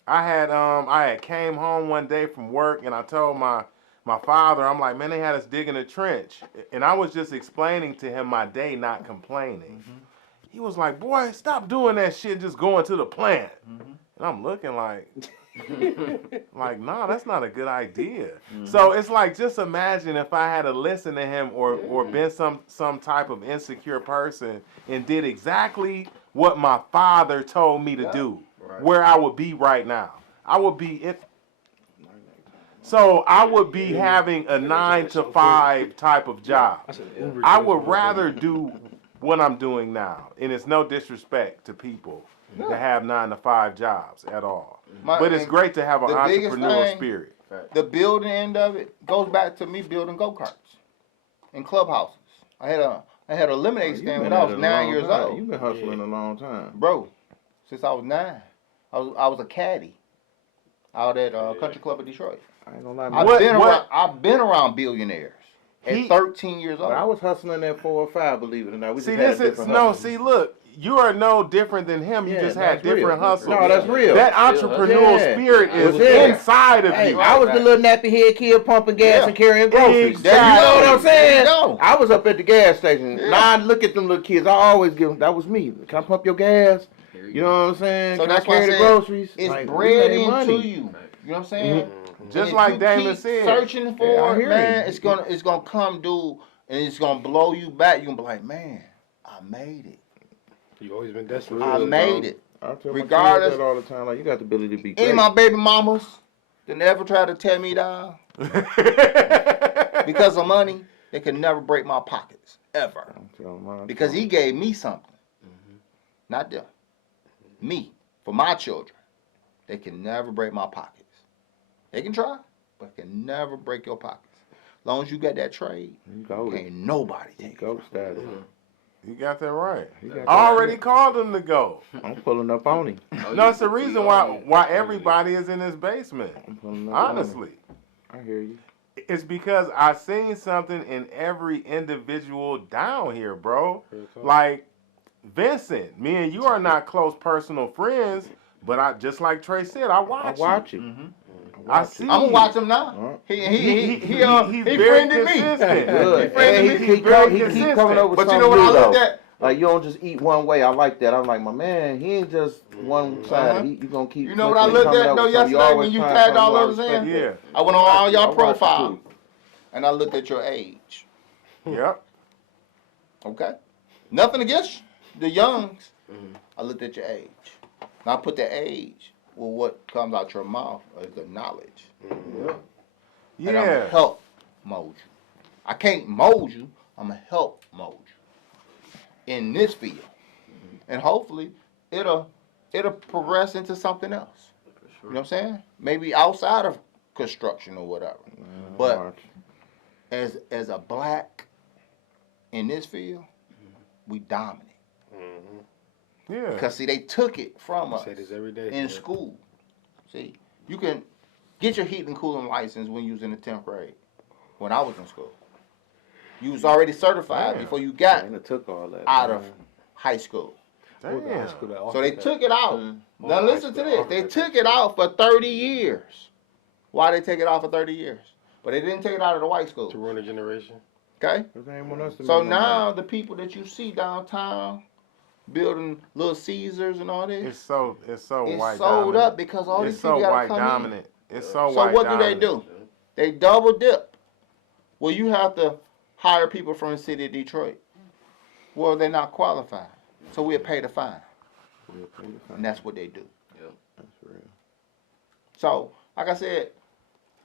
I had came home one day from work and I told my father, I'm like, man, they had us digging a trench. And I was just explaining to him my day, not complaining. He was like, boy, stop doing that shit, just going to the plant. Mm-hmm. And I'm looking like, nah, that's not a good idea. So it's like, just imagine if I had to listen to him or been some type of insecure person and did exactly what my father told me to do, where I would be right now. I would be having a 9 to 5 type of job. I would rather do what I'm doing now, and it's no disrespect to people that have 9 to 5 jobs at all. But it's great to have an entrepreneurial spirit. The building end of it goes back to me building go-karts in clubhouses. I had a lemonade stand when I was 9 years old. You've been hustling a long time, bro. Since I was 9, I was a caddy out at Country Club of Detroit. I ain't gonna lie. I've been around billionaires at 13 years old. But I was hustling at 4 or 5, believe it or not. Look, you are no different than him. You just had different hustles. No, that's real. That entrepreneurial spirit is inside of you. I was the little nappy head kid pumping gas and carrying groceries. Exactly. You know what I'm saying? I was up at the gas station. Now I look at them little kids. I always give them, that was me. Can I pump your gas? You know what I'm saying? So Can that's I carry the groceries? It's like, bred into you. You know what I'm saying? Mm-hmm. Just like Damon said. Searching for it, man, it's gonna come, dude, and it's gonna blow you back. You're gonna be like, man, I made it. You always been desperate. I made it. I tell Regardless, my kids that all the time, like, you got the ability to be great. Any of my baby mamas that never try to tear me down because of money, they can never break my pockets ever. Because he gave me something, not them. Me, for my children, they can never break my pockets. They can try, but can never break your pockets. As long as you got that trade, ain't nobody take Go status. You got that right. I already called him to go. I'm pulling up on him. No, it's the reason why everybody is in his basement. Honestly. I hear you. It's because I seen something in every individual down here, bro. Like Vincent, me and you are not close personal friends, but I just like Trey said, I watch you. Mm-hmm. I see. I'm gonna watch him now. He very friended me. Good. He keep coming over. But you know what I looked at? Like, you don't just eat one way. I like that. I'm like, my man, he ain't just one side. You gonna keep. You know what I looked at though yesterday when you tagged all of us in? Yeah. I went on all y'all profiles and I looked at your age. Yep. Okay. Nothing against the youngs. I looked at your age. Now I put the age with what comes out your mouth is the knowledge. Yeah. And I'm gonna help mold you. I can't mold you. I'm gonna help mold you in this field, and hopefully it'll progress into something else. You know what I'm saying? Maybe outside of construction or whatever. But as a black in this field, we dominant. Yeah. Because see, they took it from us Say this every day. in school. See, you can get your heat and cooling license when you was in the 10th grade. When I was in school, you was already certified before you got took all that out of high school. Damn. So they took it out. Now listen to this. They took it out for 30 years. Why they take it out for 30 years? But they didn't take it out of the white school. To run a generation. Okay? So So now the people that you see downtown building Little Caesars and all this, It's so it's white sold dominant. up because all these It's people so gotta white come dominant. It's so in. white So what dominant. do they do? They double dip. Well, you have to hire people from the city of Detroit. Well, they're not qualified. So we'll pay the fine. And that's what they do. That's real. So, like I said,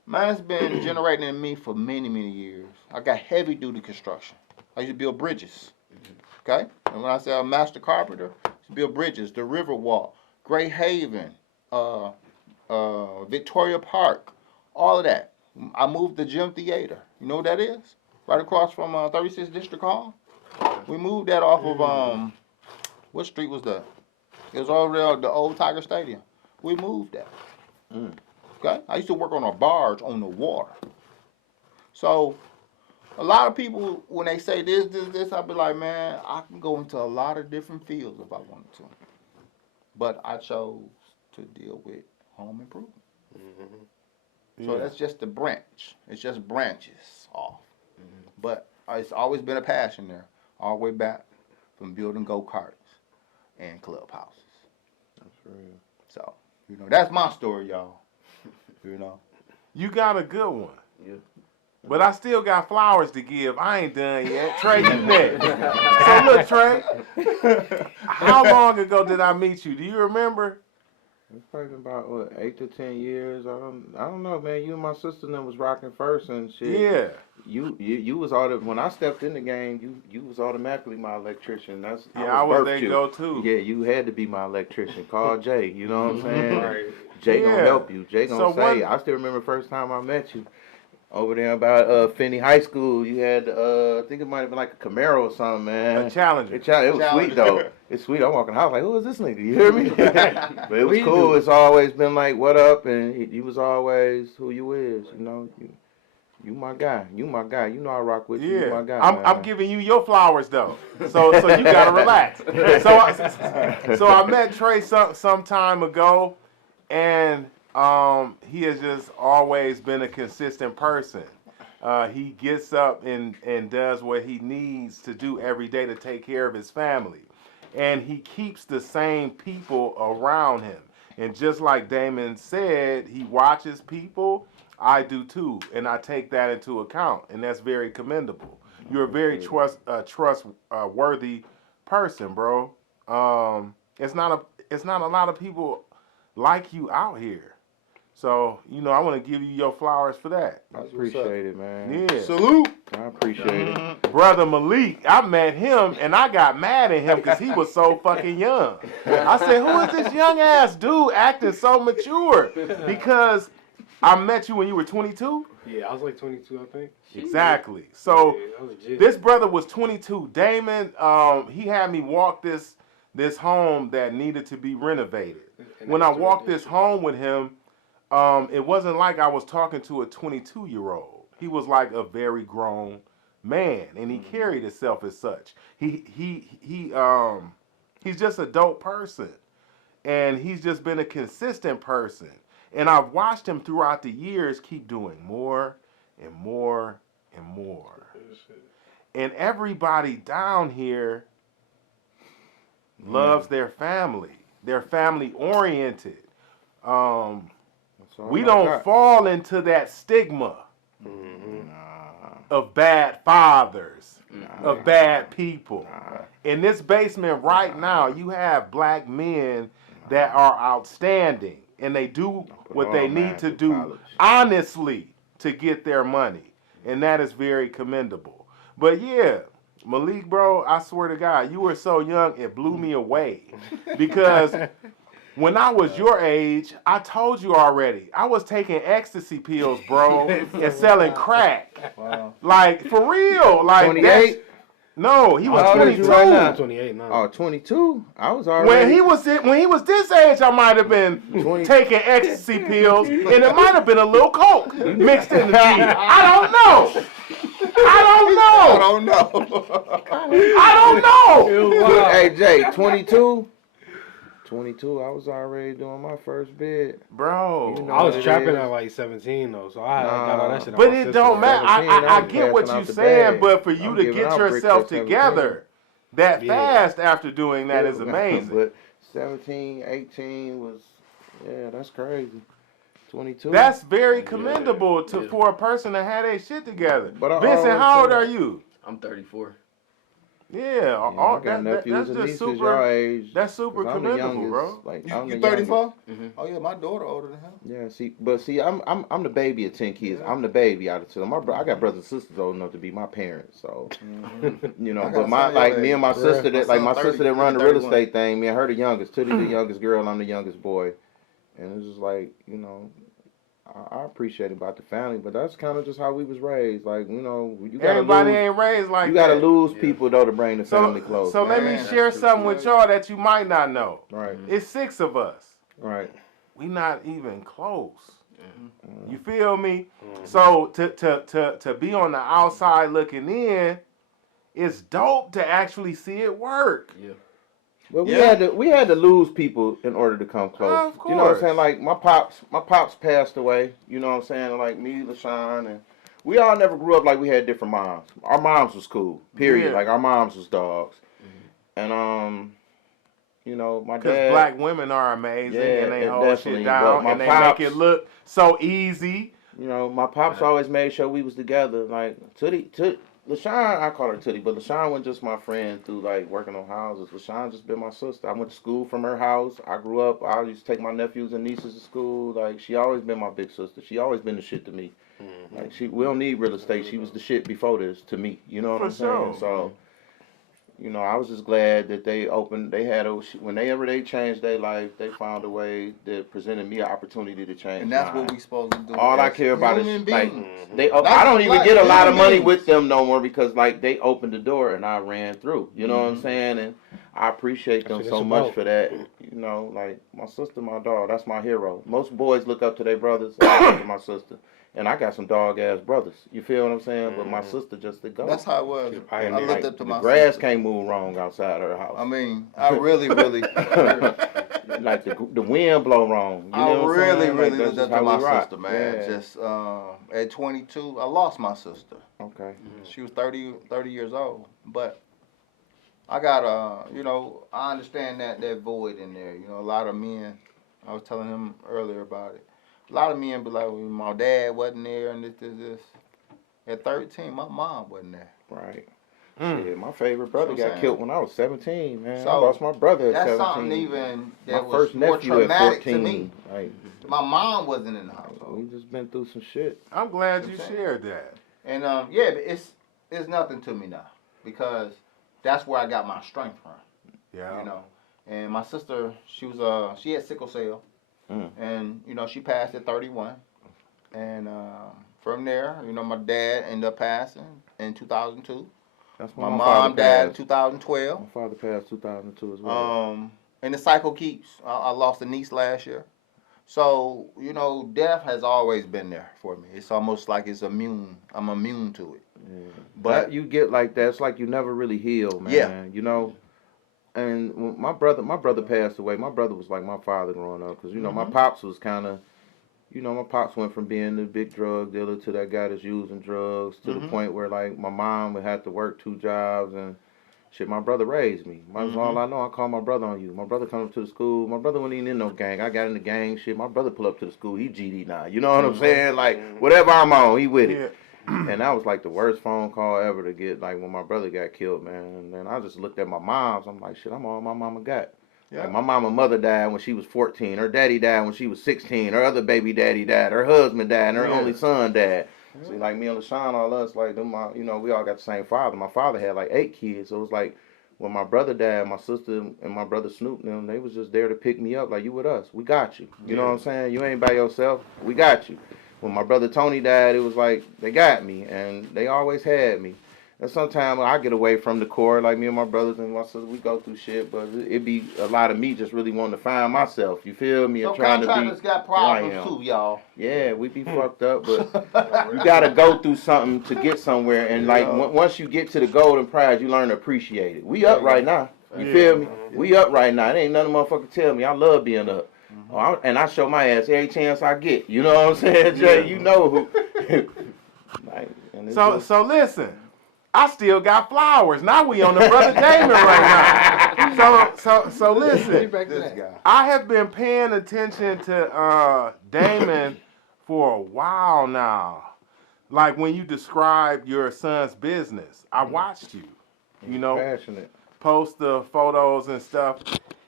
mine's been generating in me for many, many years. I got heavy duty construction. I used to build bridges. Okay? And when I say I'm a master carpenter, I used to build bridges, the Riverwalk, Great Haven, Victoria Park, all of that. I moved the Gym Theater. You know what that is? Right across from 36th District Hall. We moved that off of, what street was that? It was over there, the old Tiger Stadium. We moved that. Okay? I used to work on a barge on the water. So, a lot of people, when they say this, I'll be like, man, I can go into a lot of different fields if I wanted to. But I chose to deal with home improvement. So that's just the branch. It's just branches off. But it's always been a passion there, all the way back from building go-karts and clubhouses. That's real. So, that's my story, y'all. You got a good one. Yeah. But I still got flowers to give. I ain't done yet. Trey, you next. So look, Trey, how long ago did I meet you? Do you remember? It's probably been about 8 to 10 years. I don't know, man. You and my sister and them was rocking first and shit. Yeah. You was when I stepped in the game. You was automatically my electrician. I was their go-to. Yeah, you had to be my electrician. Call Jay. You know what I'm saying? Right. Jay gonna help you. Jay gonna say. I still remember the first time I met you. Over there about Finney High School, you had I think it might have been like a Camaro or something, man. A Challenger. It was sweet though. It's sweet. I'm walking the house like, who is this nigga? You hear me? But it was cool. It's always been like, what up? And he was always who you is. You my guy. You my guy. You know I rock with you. You my guy. I'm giving you your flowers though. So you gotta relax. So I met Trey some time ago, and he has just always been a consistent person. He gets up and does what he needs to do every day to take care of his family. And he keeps the same people around him. And just like Damon said, he watches people. I do too. And I take that into account. And that's very commendable. You're a very trustworthy person, bro. It's not a lot of people like you out here. So, I want to give you your flowers for that. I appreciate it, man. Yeah. Salute. I appreciate it. Brother Malik, I met him and I got mad at him because he was so fucking young. I said, who is this young ass dude acting so mature? Because I met you when you were 22? Yeah, I was like 22, I think. Exactly. So Yeah, this brother was 22. Damon, he had me walk this home that needed to be renovated. When I walked this home with him, it wasn't like I was talking to a 22-year-old. He was like a very grown man, and he carried himself as such. He's just a dope person, and he's just been a consistent person. And I've watched him throughout the years keep doing more and more and more. And everybody down here loves their family. They're family oriented. We don't fall into that stigma of bad fathers, of bad people. In this basement right now, you have black men that are outstanding, and they do what they need to do honestly to get their money, and that is very commendable. But yeah, Malik, bro, I swear to God, you were so young, it blew me away. Because when I was your age, I told you already, I was taking ecstasy pills, bro, and selling crack. Wow. Like, for real. Like 28? No, he was How old is 22. you right now? 28 now. Oh, 22? I was already... When he was this age, I might have been taking ecstasy pills, and it might have been a little coke mixed in the tea. I don't know. Hey, Jay, 22? 22, I was already doing my first bid. Bro. You know I was what it trapping is. at like 17 though, so I got all that shit. But it don't matter. I get what you're saying, bag. but for you I'm to giving get out bricks yourself at 17. together that fast after doing that is amazing. But 17, 18 was, that's crazy. 22. That's very commendable for a person to have their shit together. But Vincent, how old are you? I'm 34. Yeah, I got nephews that's and just nieces super. your age. That's super 'Cause I'm the commendable, youngest, bro. Like, I'm You the 34? Mm-hmm. Oh yeah, my daughter older than him. Yeah, see, I'm the baby of 10 kids. I'm the baby out of 2. I got brothers and sisters old enough to be my parents. So, I got but me and my sister that run the real estate thing. Me and her the youngest. Tootie the youngest girl. I'm the youngest boy. And it's just like, I appreciate about the family, but that's kind of just how we was raised. Like, you gotta Everybody lose, ain't raised like that. you gotta lose people though to bring the family close. So let me Man, share that's something true. with y'all that you might not know. Right, It's 6 of us. right. We not even close. You feel me? So to be on the outside looking in, it's dope to actually see it work. Yeah. But we had to lose people in order to come close. Of You know what I'm course. saying? Like my pops passed away. You know what I'm saying? Like me, LaShawn, and we all never grew up like we had different moms. Our moms was cool. Period. Yeah. Like our moms was dogs. And you know, my Because dad. black women are amazing and they hold definitely, shit down but and they my make pops, it look so easy. You know, my pops always made sure we was together. Like LaShawn, I call her Tootie, but LaShawn wasn't just my friend through like working on houses. LaShawn just been my sister. I went to school from her house. I grew up. I used to take my nephews and nieces to school. Like she always been my big sister. She always been the shit to me. Like we don't need real estate. She was the shit before this to me. You know what I'm saying? So. You know, I was just glad that they opened. They had whenever they changed their life, they found a way that presented me an opportunity to change. And that's mine. what we supposed to do. All I care about is like they. That's I don't even like get a lot of human money beings. with them no more because like they opened the door and I ran through. You know what Mm-hmm. I'm saying? And I appreciate them so much for that. You know, like my sister, my dog. That's my hero. Most boys look up to their brothers. I look up to my sister. And I got some dog ass brothers. You feel what I'm saying? But my sister just the go. That's how it was. I And looked like, up to the my grass sister. can't move wrong outside her house. I mean, I really, really, like the wind blow wrong. You know what I'm really, saying? really Like, that's looked up just how to my we rock. sister, man. Yeah. Just at 22, I lost my sister. Okay. She was 30 years old. But I got you know, I understand that void in there. You know, a lot of men. I was telling him earlier about it. A lot of men be like, well, my dad wasn't there and this. At 13, my mom wasn't there. Right. Shit, my favorite brother got killed when I was 17, man. So, I lost my brother at that's 17. something even that my was first more nephew at traumatic 14. to me. Like, My mom wasn't in the household. we just been through some shit. I'm glad you shared that. And yeah, but it's nothing to me now because that's where I got my strength from. Yeah. You know. And my sister, she had sickle cell. And, you know, she passed at 31. And from there, you know, my dad ended up passing in 2002. That's when my mom died in 2012. My father passed 2002 as well. And the cycle keeps. I lost a niece last year. So, you know, death has always been there for me. It's almost like it's immune. I'm immune to it. Yeah. But you get like that, it's like you never really heal, man. Yeah. You know? And when my brother passed away. My brother was like my father growing up. Because, you know, my pops was kind of, you know, my pops went from being the big drug dealer to that guy that's using drugs to the point where, like, my mom would have to work 2 jobs and shit. My brother raised me. That's all I know. I call my brother on you. My brother comes to the school. My brother wasn't even in no gang. I got in the gang shit. My brother pull up to the school. He GD now. You know what I'm saying? Like, whatever I'm on, he with it. And that was like the worst phone call ever to get, like, when my brother got killed, man. And then I just looked at my mom's. I'm like, shit, I'm all my mama got. Yeah. Like, my mother died when she was 14. Her daddy died when she was 16. Her other baby daddy died. Her husband died. And her only son died. See, like me and LaShawn, all us, like, them, you know, we all got the same father. My father had like 8 kids. So it was like, when my brother died, my sister and my brother Snoop and them, they was just there to pick me up. Like, you with us. We got you. You know what I'm saying? You ain't by yourself. We got you. When my brother Tony died, it was like, they got me. And they always had me. And sometimes I get away from the core, like me and my brothers and my sisters, we go through shit, but it be a lot of me just really wanting to find myself, you feel me? And so trying to be contractors got problems too, y'all. Yeah, we be fucked up, but you gotta go through something to get somewhere. And like once you get to the golden prize, you learn to appreciate it. We up right now, you feel me? We up right now. It ain't nothing motherfucker tell me. I love being up. And I show my ass every chance I get. You know what I'm saying, Jay? You know who. Like, and So listen. I still got flowers. Now we on the Brother Damon right now. So listen. This guy. I have been paying attention to Damon for a while now. Like when you described your son's business, I watched you. You know, passionate. Post the photos and stuff,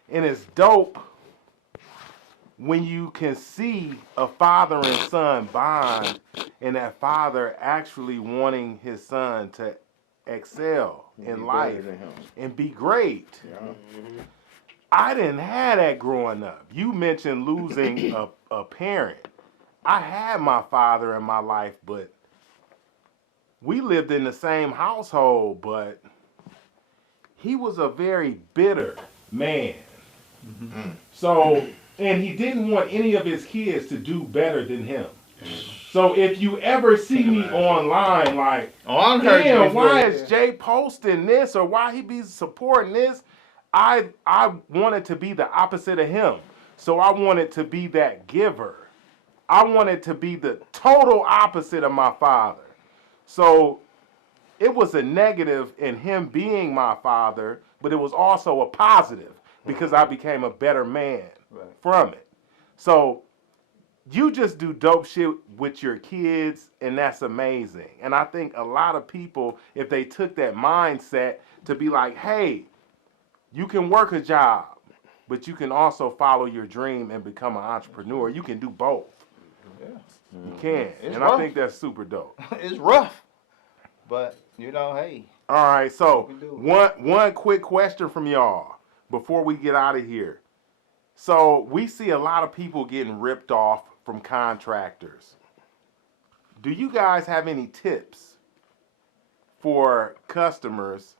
and it's dope when you can see a father and son bond, and that father actually wanting his son to excel in life and be great. Yeah. I didn't have that growing up. You mentioned losing a parent. I had my father in my life, but we lived in the same household, but he was a very bitter man. So, and he didn't want any of his kids to do better than him. So if you ever see me online, like, damn, why is Jay posting this or why he be supporting this? I wanted to be the opposite of him. So I wanted to be that giver. I wanted to be the total opposite of my father. So it was a negative in him being my father, but it was also a positive because I became a better man Right. from it. So you just do dope shit with your kids, and that's amazing. And I think a lot of people, if they took that mindset to be like, hey, you can work a job, but you can also follow your dream and become an entrepreneur. You can do both. Yeah. You can. It's And rough. I think that's super dope. It's rough, but hey. All right, so We do. one quick question from y'all before we get out of here. So we see a lot of people getting ripped off from contractors. Do you guys have any tips for customers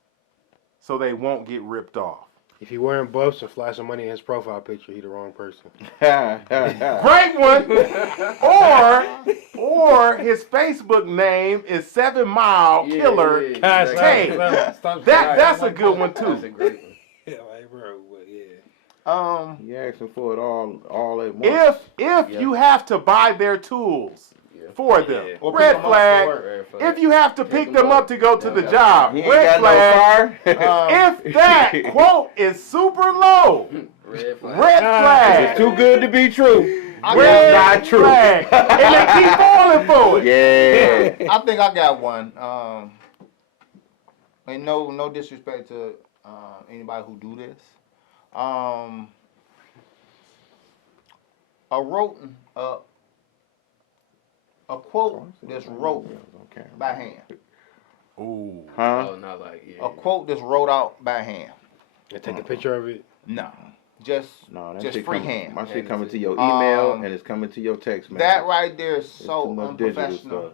so they won't get ripped off? If he wearing buffs and flashing money in his profile picture, he the wrong person. Great one. Or his Facebook name is 7 Mile Killer. Cash Hey, that's a good one That's a too. great one. Yeah, like, bro, but yeah. You asking for it all at once. If you have to buy their tools for them, Yeah. Or pick red them up flag. for Red flag. If you have to pick them up to go to the Yeah. job, He ain't red got flag. no car. If that quote is super low, Red flag. red flag. It's too good to be true. Red not true. flag. And they keep falling for it. Yeah. I think I got one. And no disrespect to anybody who do this. A quote that's wrote by hand. Ooh. Huh? Oh, not like, yeah. A quote that's wrote out by hand. And take a picture of it. No, just No, that just shit freehand. My shit coming to your email and it's coming to your text message. That right there is It's so too much digital unprofessional. stuff.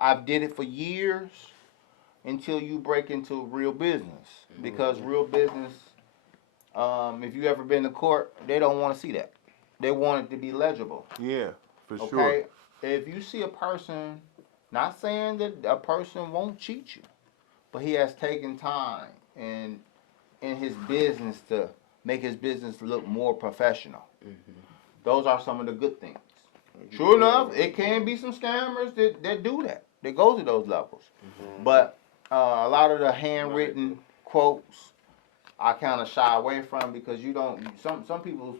I've did it for years until you break into real business. Because real business, if you ever been to court, they don't want to see that. They want it to be legible. Yeah, for Okay? sure. If you see a person, not saying that a person won't cheat you, but he has taken time in his business to make his business look more professional. Those are some of the good things. True enough, it can be some scammers that do that. They go to those levels. But a lot of the handwritten quotes, I kind of shy away from because you don't. Some people,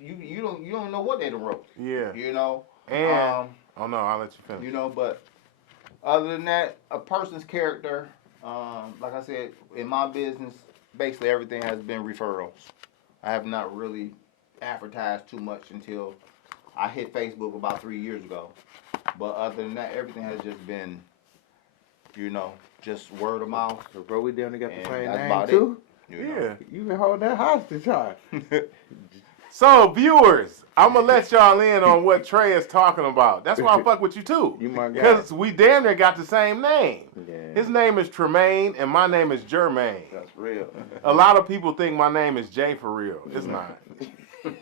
you don't know what they wrote. Yeah. You know. And oh no, I'll let you finish. You know, but other than that, a person's character, like I said, in my business, basically everything has been referrals. I have not really advertised too much until I hit Facebook about 3 years ago. But other than that, everything has just been, just word of mouth. So, bro, we down there got the And same that's name about too? You know. Yeah. You been holding that hostage, huh? So, viewers, I'm going to let y'all in on what Trey is talking about. That's why I fuck with you, too. You my guy. Because we damn near got the same name. Yeah. His name is Tremaine, and my name is Jermaine. That's real. A lot of people think my name is Jay for real. It's not. You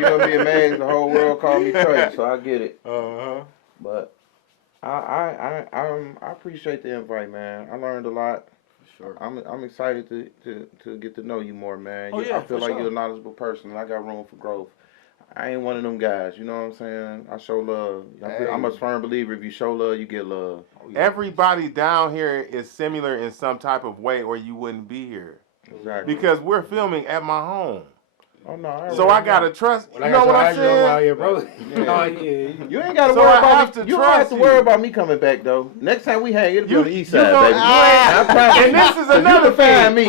gonna be amazed. The whole world call me Trey, so I get it. Uh-huh. But I appreciate the invite, man. I learned a lot. Sure. I'm excited to get to know you more, man. Oh, yeah, I feel for like sure. you're a knowledgeable person, and I got room for growth. I ain't one of them guys, you know what I'm saying? I show love. I'm a firm believer. If you show love, you get love. Everybody down here is similar in some type of way, or you wouldn't be here. Exactly. Because we're filming at my home. Oh no. So I gotta trust. You know what I'm saying? Here, bro. Yeah. Oh, yeah. You ain't gotta So worry I about have me. to You don't have trust to you. worry about me coming back though. Next time we hang, it'll be You- on the east you side, gonna- baby. Ah! I promise And you. this is 'Cause another you can find thing. me.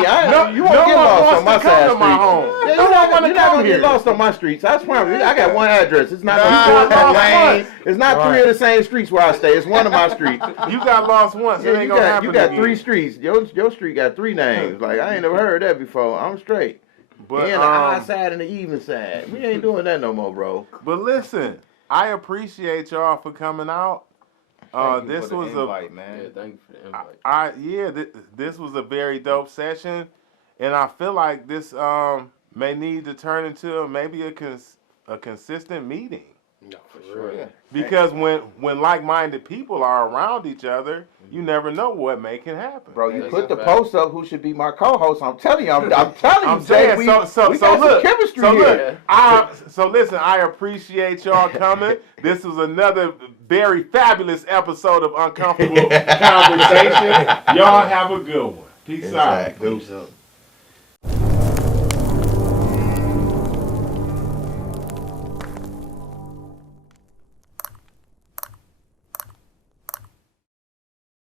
You won't No get one lost wants on my to come side to my street. home. Yeah, No you're one not, wanna you're not come gonna here. get lost on my streets. I promise you. I got one address. It's not Nah, no I four lost lane. once. It's not three of the same streets where I stay. It's one of my streets. You got lost once. It Yeah, ain't you gonna got happen you got again. 3 streets. Your street got 3 names. Like I ain't never heard that before. I'm straight. But And the high side and the even side. We ain't doing that no more, bro. but listen, I appreciate y'all for coming out. Thank you This for the was invite, a man. Yeah, thank you for the invite. this was a very dope session, and I feel like this may need to turn into maybe a consistent meeting. No, for sure. Yeah. Because when like-minded people are around each other, you never know what may can happen. Bro, you That's put a the fact. post up. Who should be my co-host? I'm telling you. I'm telling you. I'm Jay, saying, we so got some look, chemistry so here. look, so listen, I appreciate y'all coming. This was another very fabulous episode of Uncomfortable Conversation. Y'all have a good one. Peace out. Exactly. Peace out.